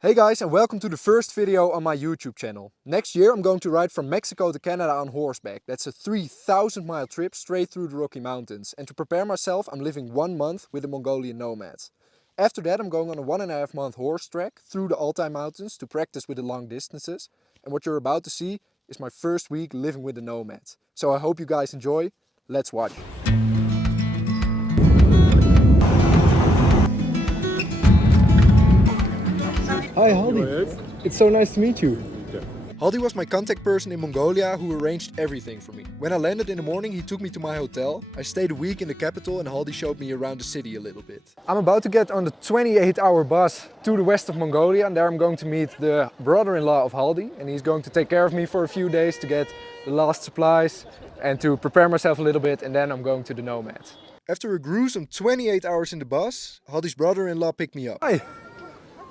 Hey guys, and welcome to the first video on my YouTube channel. Next year I'm going to ride from Mexico to Canada on horseback. That's a 3,000 mile trip straight through the Rocky Mountains. And to prepare myself I'm living 1 month with the Mongolian Nomads. After that I'm going on a 1.5 month horse trek through the Altai Mountains to practice with the long distances. And what you're about to see is my first week living with the Nomads. So I hope you guys enjoy. Let's watch. Hi Haldi, it's so nice to meet you. Haldi was my contact person in Mongolia who arranged everything for me. When I landed in the morning he took me to my hotel. I stayed a week in the capital and Haldi showed me around the city a little bit. I'm about to get on the 28-hour bus to the west of Mongolia, and there I'm going to meet the brother-in-law of Haldi, and he's going to take care of me for a few days to get the last supplies and to prepare myself a little bit, and then I'm going to the Nomads. After a gruesome 28 hours in the bus, Haldi's brother-in-law picked me up. Hi,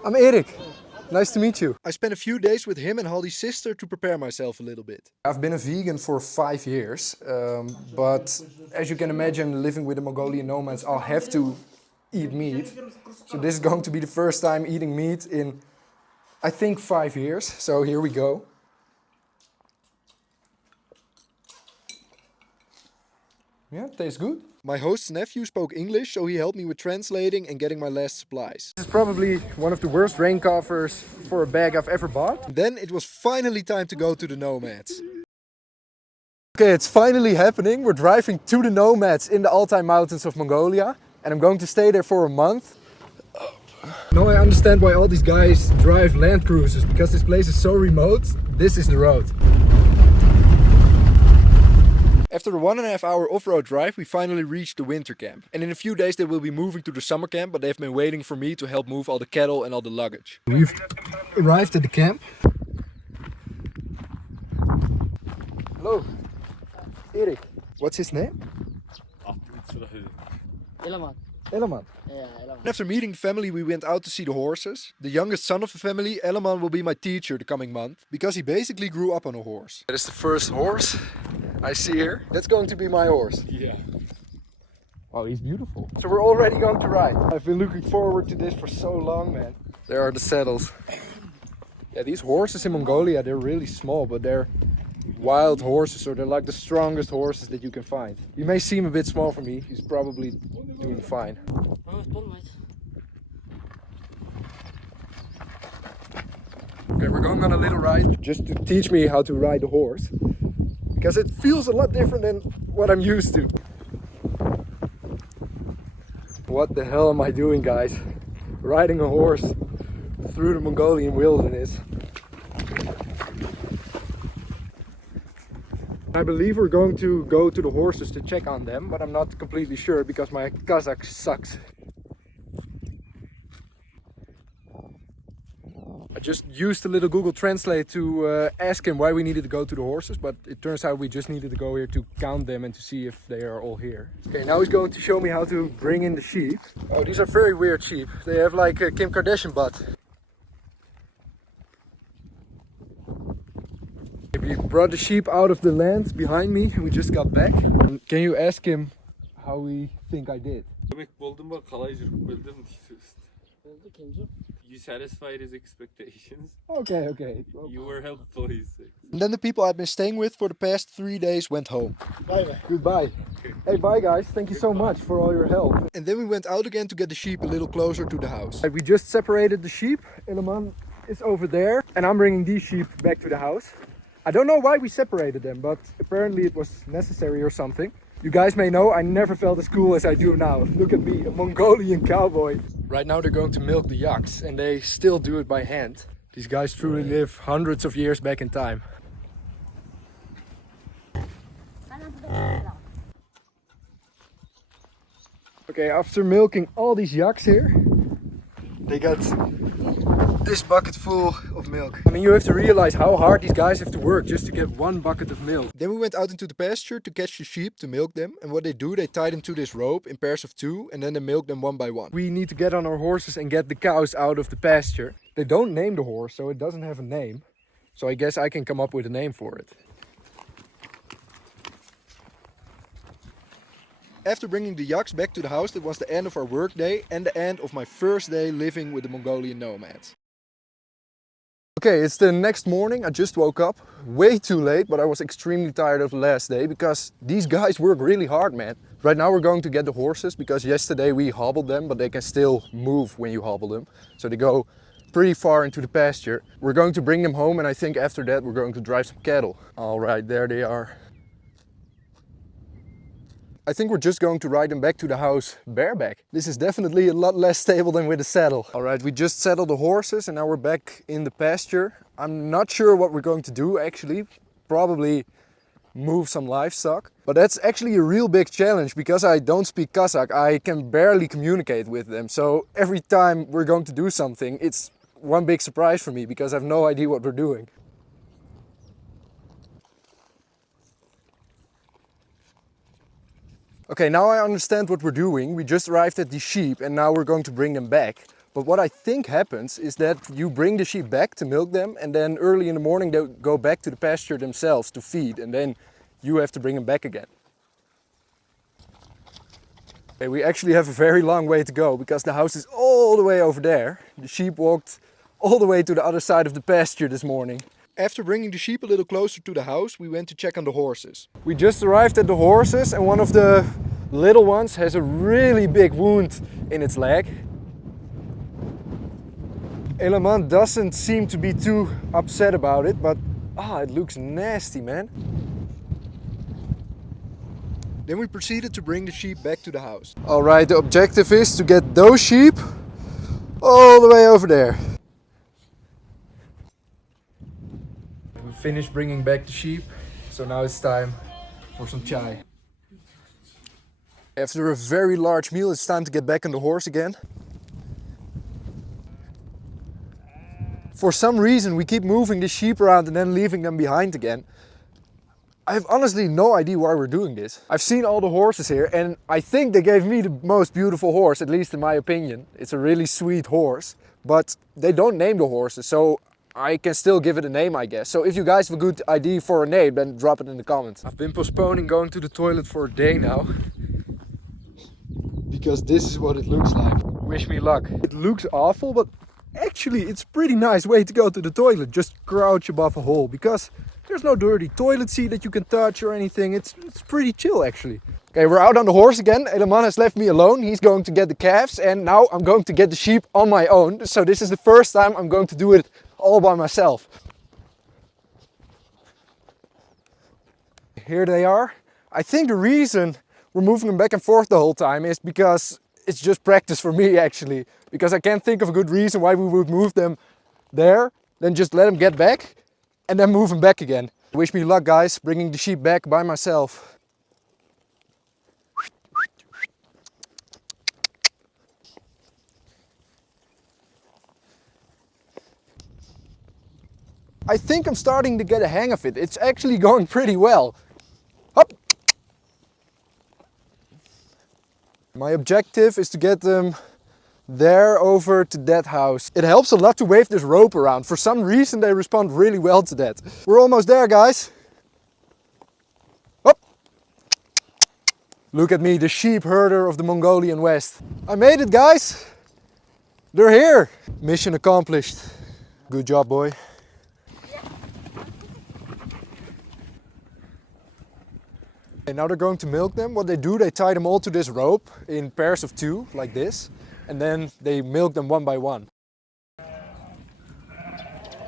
I'm Erik. Nice to meet you. I spent a few days with him and Haldi's sister to prepare myself a little bit. I've been a vegan for 5 years, but as you can imagine, living with the Mongolian nomads, I'll have to eat meat. So this is going to be the first time eating meat in, I think, 5 years. So here we go. Yeah, tastes good. My host's nephew spoke English, so he helped me with translating and getting my last supplies. This is probably one of the worst rain covers for a bag I've ever bought. Then it was finally time to go to the Nomads. Okay, it's finally happening. We're driving to the Nomads in the Altai Mountains of Mongolia, and I'm going to stay there for a month. Now I understand why all these guys drive Land Cruisers, because this place is so remote. This is the road. After the 1.5 hour off-road drive, we finally reached the winter camp. And in a few days they will be moving to the summer camp, but they've been waiting for me to help move all the cattle and all the luggage. We've arrived at the camp. Hello, Erik. What's his name? Eleman. Eleman. Yeah, Eleman. After meeting the family, we went out to see the horses. The youngest son of the family, Eleman, will be my teacher the coming month, because he basically grew up on a horse. That is the first horse I see here. That's going to be my horse. Yeah. Oh, he's beautiful. So we're already going to ride. I've been looking forward to this for so long, man. There are the saddles. Yeah, these horses in Mongolia, they're really small, but they're wild horses, or they're like the strongest horses that you can find. He may seem a bit small for me. He's probably doing fine. Okay, we're going on a little ride just to teach me how to ride a horse, because it feels a lot different than what I'm used to. What the hell am I doing, guys? Riding a horse through the Mongolian wilderness. I believe we're going to go to the horses to check on them, but I'm not completely sure because my Kazakh sucks. I just used a little Google Translate to ask him why we needed to go to the horses, but it turns out we just needed to go here to count them and to see if they are all here. Okay, now he's going to show me how to bring in the sheep. Oh, these are very weird sheep. They have like a Kim Kardashian butt. We brought the sheep out of the land behind me and we just got back. Can you ask him how we think I did? You satisfied his expectations. Okay. You were helpful, he said. And then the people I've been staying with for the past 3 days went home. Bye. Goodbye. Hey, bye guys. Thank you so much for all your help. And then we went out again to get the sheep a little closer to the house. We just separated the sheep. Eleman is over there. And I'm bringing these sheep back to the house. I don't know why we separated them, but apparently it was necessary or something. You guys may know I never felt as cool as I do now. Look at me, a Mongolian cowboy. Right now they're going to milk the yaks, and they still do it by hand. These guys truly live hundreds of years back in time. Okay, after milking all these yaks here, they got this bucket full of milk. I mean, you have to realize how hard these guys have to work just to get 1 bucket of milk. Then we went out into the pasture to catch the sheep to milk them. And what they do, they tie them to this rope in pairs of 2 and then they milk them 1 by 1. We need to get on our horses and get the cows out of the pasture. They don't name the horse, so it doesn't have a name. So I guess I can come up with a name for it. After bringing the yaks back to the house, that was the end of our work day and the end of my first day living with the Mongolian nomads. Okay, it's the next morning. I just woke up way too late, but I was extremely tired of the last day because these guys work really hard, man. Right now we're going to get the horses because yesterday we hobbled them, but they can still move when you hobble them. So they go pretty far into the pasture. We're going to bring them home, and I think after that we're going to drive some cattle. All right, there they are. I think we're just going to ride them back to the house bareback. This is definitely a lot less stable than with a saddle. All right, we just saddled the horses and now we're back in the pasture. I'm not sure what we're going to do actually. Probably move some livestock. But that's actually a real big challenge because I don't speak Kazakh. I can barely communicate with them. So every time we're going to do something, it's one big surprise for me because I have no idea what we're doing. Okay, now I understand what we're doing. We just arrived at the sheep and now we're going to bring them back. But what I think happens is that you bring the sheep back to milk them and then early in the morning they go back to the pasture themselves to feed and then you have to bring them back again. Okay, we actually have a very long way to go because the house is all the way over there. The sheep walked all the way to the other side of the pasture this morning. After bringing the sheep a little closer to the house, we went to check on the horses. We just arrived at the horses and one of the little ones has a really big wound in its leg. Eleman doesn't seem to be too upset about it, but it looks nasty, man. Then we proceeded to bring the sheep back to the house. All right, the objective is to get those sheep all the way over there. We finished bringing back the sheep, so now it's time for some chai. After a very large meal, it's time to get back on the horse again. For some reason, we keep moving the sheep around and then leaving them behind again. I have honestly no idea why we're doing this. I've seen all the horses here and I think they gave me the most beautiful horse, at least in my opinion. It's a really sweet horse, but they don't name the horses, so I can still give it a name, I guess. So if you guys have a good idea for a name, then drop it in the comments. I've been postponing going to the toilet for a day now. Because this is what it looks like. Wish me luck. It looks awful, but actually it's a pretty nice way to go to the toilet. Just crouch above a hole, because there's no dirty toilet seat that you can touch or anything. It's pretty chill actually. Okay, we're out on the horse again. Eleman has left me alone. He's going to get the calves and now I'm going to get the sheep on my own. So this is the first time I'm going to do it all by myself. Here they are. I think the reason we're moving them back and forth the whole time is because it's just practice for me actually. Because I can't think of a good reason why we would move them there, then just let them get back and then move them back again. Wish me luck guys, bringing the sheep back by myself. I think I'm starting to get a hang of it. It's actually going pretty well. Hop! My objective is to get them there over to that house. It helps a lot to wave this rope around. For some reason they respond really well to that. We're almost there guys. Hop! Look at me, the sheep herder of the Mongolian West. I made it guys. They're here. Mission accomplished. Good job boy. And now they're going to milk them. What they do, they tie them all to this rope in pairs of 2, like this. And then they milk them one by one.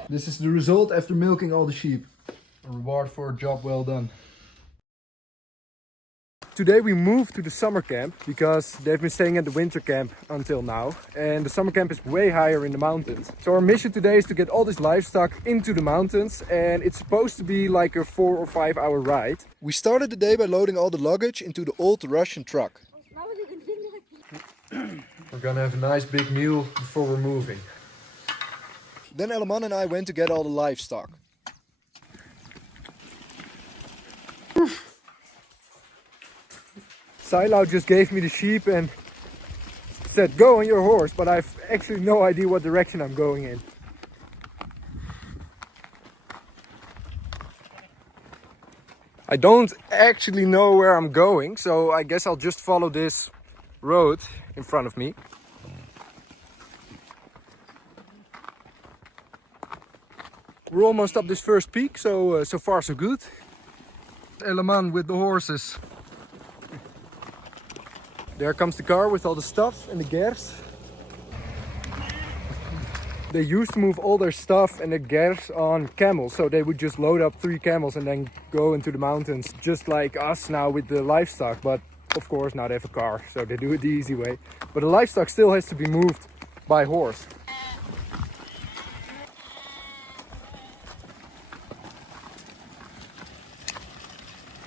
This is the result after milking all the sheep. A reward for a job well done. Today we moved to the summer camp because they've been staying at the winter camp until now. And the summer camp is way higher in the mountains. So our mission today is to get all this livestock into the mountains. And it's supposed to be like a 4 or 5 hour ride. We started the day by loading all the luggage into the old Russian truck. We're gonna have a nice big meal before we're moving. Then Eleman and I went to get all the livestock. Sailau just gave me the sheep and said go on your horse, but I've actually no idea what direction I'm going in. I don't actually know where I'm going, so I guess I'll just follow this road in front of me. We're almost up this first peak, so so far so good. Eleman with the horses. There comes the car with all the stuff and the gers. They used to move all their stuff and their gers on camels, so they would just load up 3 camels and then go into the mountains, just like us now with the livestock. But of course now they have a car, so they do it the easy way. But the livestock still has to be moved by horse.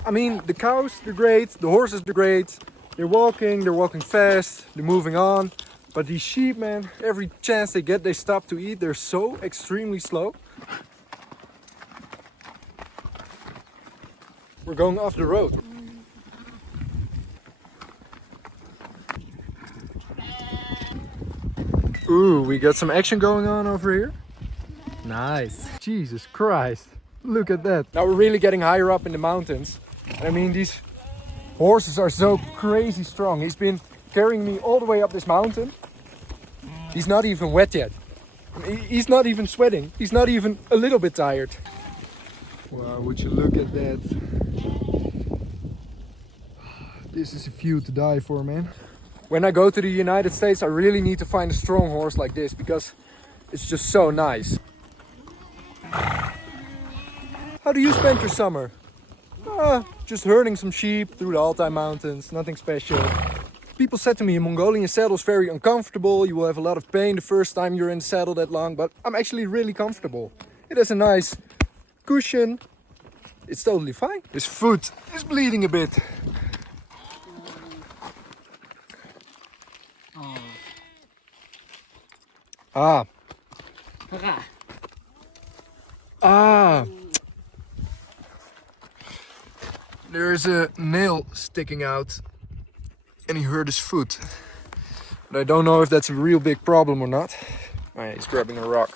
I mean, the cows, they're great, the horses, they're great. They're walking fast, they're moving on. But these sheep, man, every chance they get, they stop to eat. They're so extremely slow. We're going off the road. Ooh, we got some action going on over here. Nice. Jesus Christ. Look at that. Now we're really getting higher up in the mountains. I mean, these horses are so crazy strong. He's been carrying me all the way up this mountain. He's not even wet yet. He's not even sweating. He's not even a little bit tired. Wow, would you look at that. This is a view to die for, man. When I go to the United States, I really need to find a strong horse like this because it's just so nice. How do you spend your summer? Just herding some sheep through the Altai Mountains, nothing special. People said to me, a Mongolian saddle is very uncomfortable. You will have a lot of pain the first time you're in the saddle that long, but I'm actually really comfortable. It has a nice cushion. It's totally fine. His foot is bleeding a bit. Ah. Ah. There's a nail sticking out and he hurt his foot. But I don't know if that's a real big problem or not. Oh, yeah, he's grabbing a rock.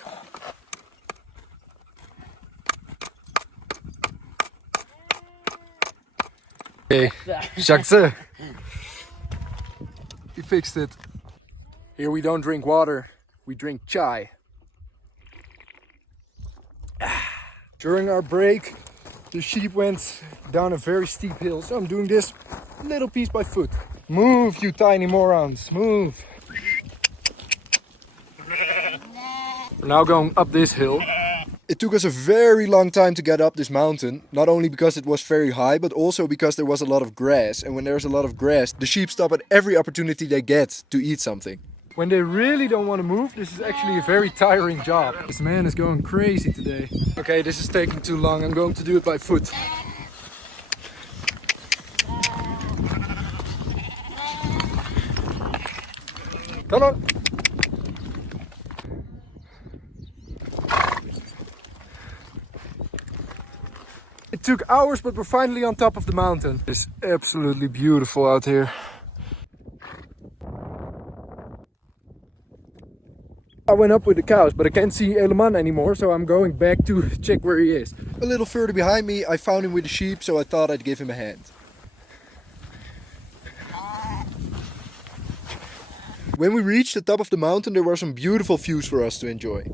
Hey, Shakse. He fixed it. Here we don't drink water, we drink chai. During our break, the sheep went down a very steep hill, so I'm doing this little piece by foot. Move, you tiny morons, move. We're now going up this hill. It took us a very long time to get up this mountain, not only because it was very high, but also because there was a lot of grass. And when there's a lot of grass, the sheep stop at every opportunity they get to eat something. When they really don't want to move, this is actually a very tiring job. This man is going crazy today. Okay, this is taking too long. I'm going to do it by foot. Come on. It took hours, but we're finally on top of the mountain. It's absolutely beautiful out here. I went up with the cows, but I can't see Eleman anymore, so I'm going back to check where he is. A little further behind me, I found him with the sheep, so I thought I'd give him a hand. When we reached the top of the mountain, there were some beautiful views for us to enjoy.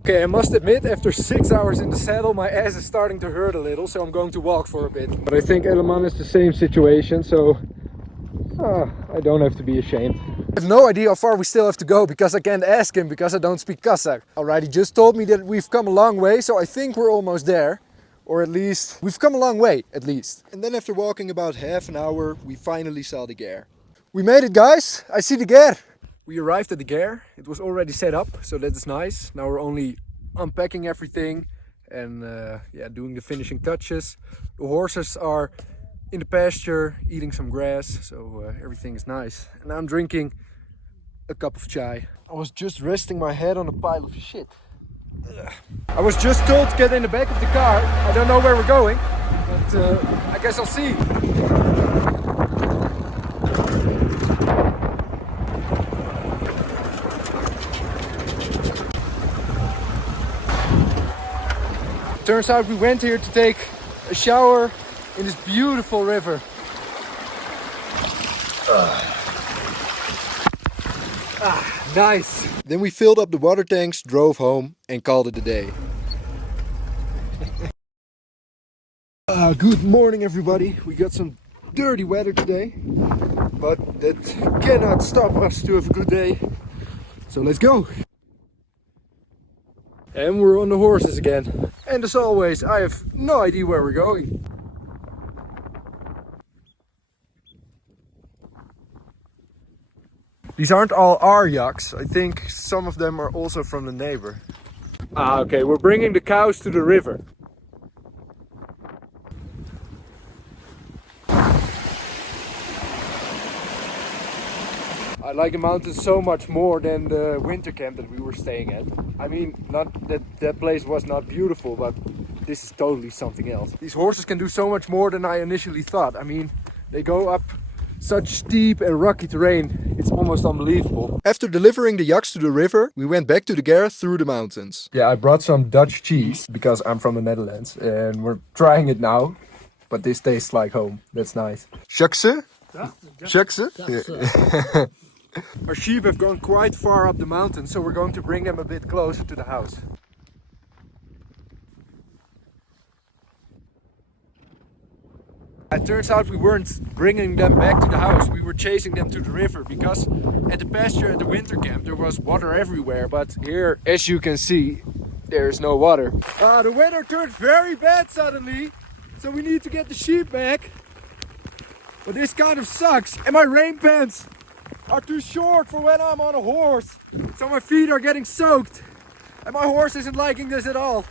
Okay, I must admit, after 6 hours in the saddle, my ass is starting to hurt a little, so I'm going to walk for a bit. But I think Eleman is the same situation, so I don't have to be ashamed. I have no idea how far we still have to go because I can't ask him because I don't speak Kazakh. Alright, he just told me that we've come a long way, so I think we're almost there. Or at least, we've come a long way, at least. And then after walking about half an hour, we finally saw the ger. We made it, guys! I see the ger! We arrived at the ger. It was already set up, so that is nice. Now we're only unpacking everything and doing the finishing touches. The horses are in the pasture, eating some grass, so everything is nice. And now I'm drinking a cup of chai. I was just resting my head on a pile of shit. Ugh. I was just told to get in the back of the car. I don't know where we're going, but I guess I'll see. Turns out we went here to take a shower in this beautiful river. Nice! Then we filled up the water tanks, drove home and called it a day. Good morning everybody. We got some dirty weather today, but that cannot stop us to have a good day. So let's go! And we're on the horses again. And as always, I have no idea where we're going. These aren't all our yaks. I think some of them are also from the neighbor. Okay, we're bringing the cows to the river. I like the mountains so much more than the winter camp that we were staying at. I mean, not that that place was not beautiful, but this is totally something else. These horses can do so much more than I initially thought. I mean, they go up such steep and rocky terrain, it's almost unbelievable. After delivering the yaks to the river, we went back to the garage through the mountains. Yeah, I brought some Dutch cheese because I'm from the Netherlands and we're trying it now. But this tastes like home, that's nice. Jakse? Jakse? Our sheep have gone quite far up the mountain, so we're going to bring them a bit closer to the house. It turns out we weren't bringing them back to the house, we were chasing them to the river, because at the pasture at the winter camp there was water everywhere, but here, as you can see, there's no water. The weather turned very bad suddenly, so we need to get the sheep back. But this kind of sucks, and my rain pants are too short for when I'm on a horse, so my feet are getting soaked, and my horse isn't liking this at all.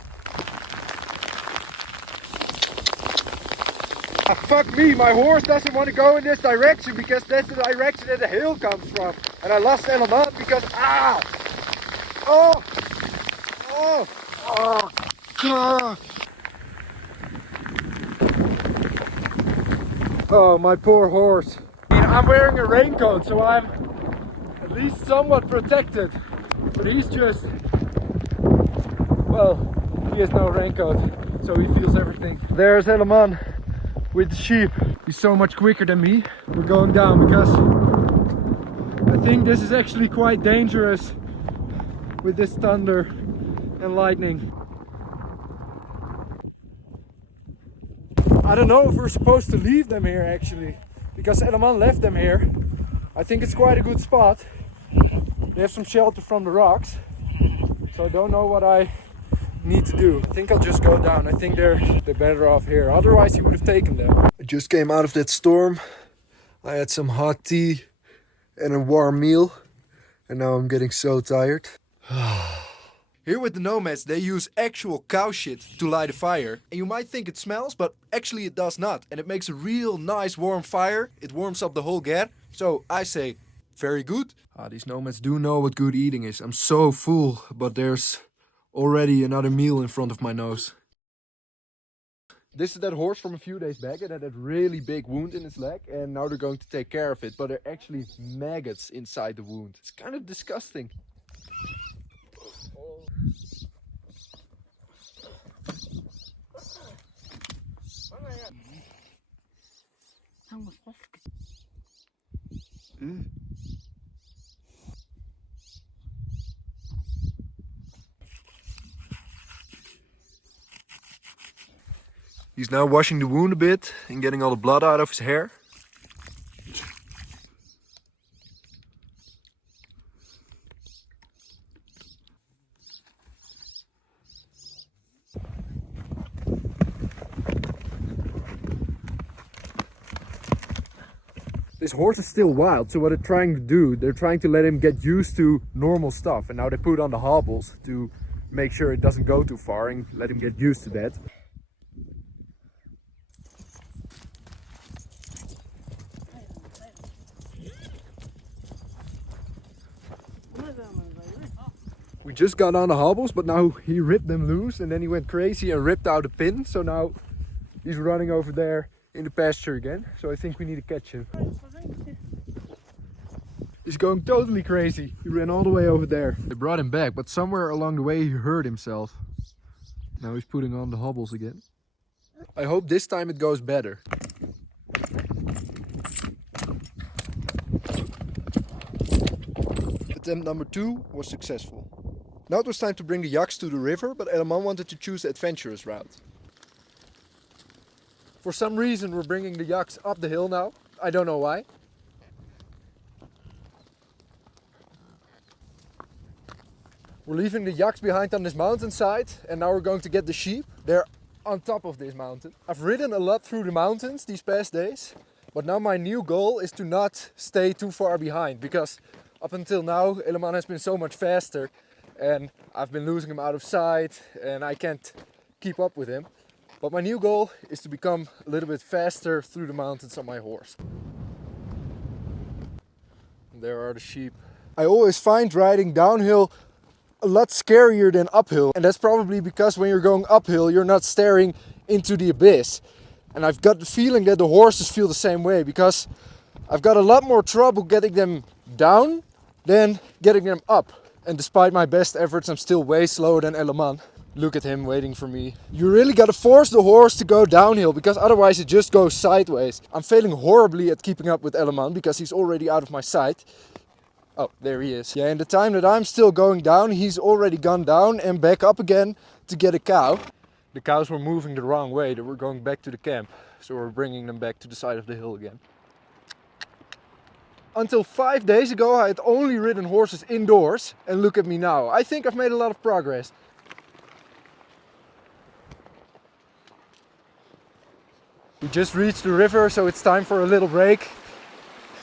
Fuck me, my horse doesn't want to go in this direction because that's the direction that the hill comes from. And I lost Element because, Oh, my poor horse. I mean, I'm wearing a raincoat, so I'm at least somewhat protected. But he's just, well, he has no raincoat, so he feels everything. There's Element with the sheep. He's so much quicker than me. We're going down because I think this is actually quite dangerous with this thunder and lightning. I don't know if we're supposed to leave them here actually, because Element left them here. I think it's quite a good spot. They have some shelter from the rocks, so I don't know what I need to do. I think I'll just go down. I think they're better off here. Otherwise he would have taken them. I just came out of that storm. I had some hot tea and a warm meal, and now I'm getting so tired. Here with the Nomads they use actual cow shit to light a fire. And you might think it smells, but actually it does not. And it makes a real nice warm fire. It warms up the whole ger. So I say, very good. These Nomads do know what good eating is. I'm so full, but there's already another meal in front of my nose. This is that horse from a few days back. It had that really big wound in its leg, and now they're going to take care of it. But there are actually maggots inside the wound. It's kind of disgusting. He's now washing the wound a bit and getting all the blood out of his hair. This horse is still wild, so what they're trying to do, they're trying to let him get used to normal stuff. And now they put on the hobbles to make sure it doesn't go too far and let him get used to that. We just got on the hobbles, but now he ripped them loose and then he went crazy and ripped out a pin. So now he's running over there in the pasture again. So I think we need to catch him. He's going totally crazy. He ran all the way over there. They brought him back, but somewhere along the way he hurt himself. Now he's putting on the hobbles again. I hope this time it goes better. The Attempt number 2 was successful. Now it was time to bring the yaks to the river, but Eleman wanted to choose the adventurous route. For some reason we're bringing the yaks up the hill now. I don't know why. We're leaving the yaks behind on this mountainside and now we're going to get the sheep. They're on top of this mountain. I've ridden a lot through the mountains these past days, but now my new goal is to not stay too far behind, because up until now Eleman has been so much faster and I've been losing him out of sight and I can't keep up with him. But my new goal is to become a little bit faster through the mountains on my horse. And there are the sheep. I always find riding downhill a lot scarier than uphill, and that's probably because when you're going uphill you're not staring into the abyss. And I've got the feeling that the horses feel the same way, because I've got a lot more trouble getting them down than getting them up. And despite my best efforts I'm still way slower than Eleman. Look at him waiting for me. You really gotta force the horse to go downhill, because otherwise it just goes sideways. I'm failing horribly at keeping up with Eleman because he's already out of my sight. Oh, there he is. Yeah, in the time that I'm still going down, he's already gone down and back up again to get a cow. The cows were moving the wrong way. They were going back to the camp. So we're bringing them back to the side of the hill again. Until 5 days ago, I had only ridden horses indoors. And look at me now. I think I've made a lot of progress. We just reached the river, so it's time for a little break.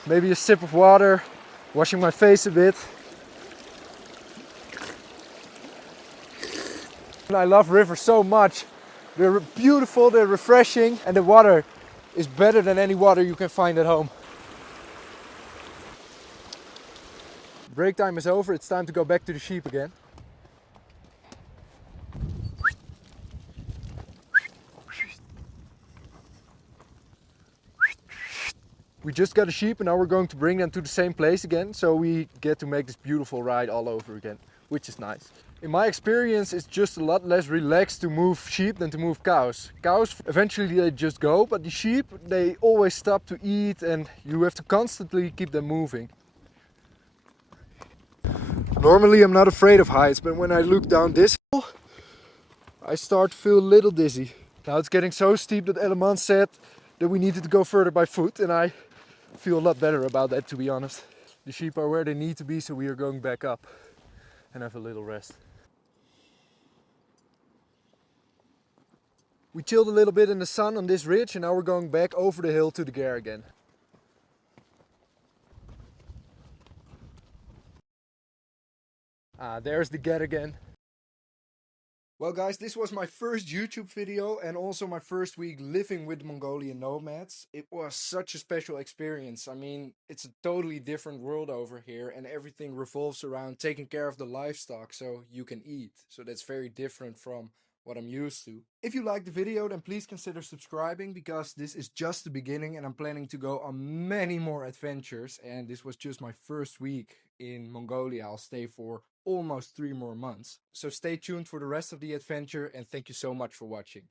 Maybe a sip of water. Washing my face a bit. And I love rivers so much. They're beautiful, they're refreshing, and the water is better than any water you can find at home. Break time is over, it's time to go back to the sheep again. We just got a sheep and now we're going to bring them to the same place again, so we get to make this beautiful ride all over again, which is nice. In my experience, it's just a lot less relaxed to move sheep than to move cows. Cows, eventually they just go, but the sheep, they always stop to eat and you have to constantly keep them moving. Normally I'm not afraid of heights, but when I look down this hill, I start to feel a little dizzy. Now it's getting so steep that Eleman said that we needed to go further by foot, and I feel a lot better about that, to be honest. The sheep are where they need to be, so we are going back up and have a little rest. We chilled a little bit in the sun on this ridge and now we're going back over the hill to the Gare again. There's the Gare again. Well guys, this was my first YouTube video and also my first week living with Mongolian nomads. It was such a special experience. I mean, it's a totally different world over here and everything revolves around taking care of the livestock so you can eat. So that's very different from what I'm used to. If you liked the video, then please consider subscribing, because this is just the beginning and I'm planning to go on many more adventures, and this was just my first week in Mongolia. I'll stay for almost 3 more months. So stay tuned for the rest of the adventure and thank you so much for watching.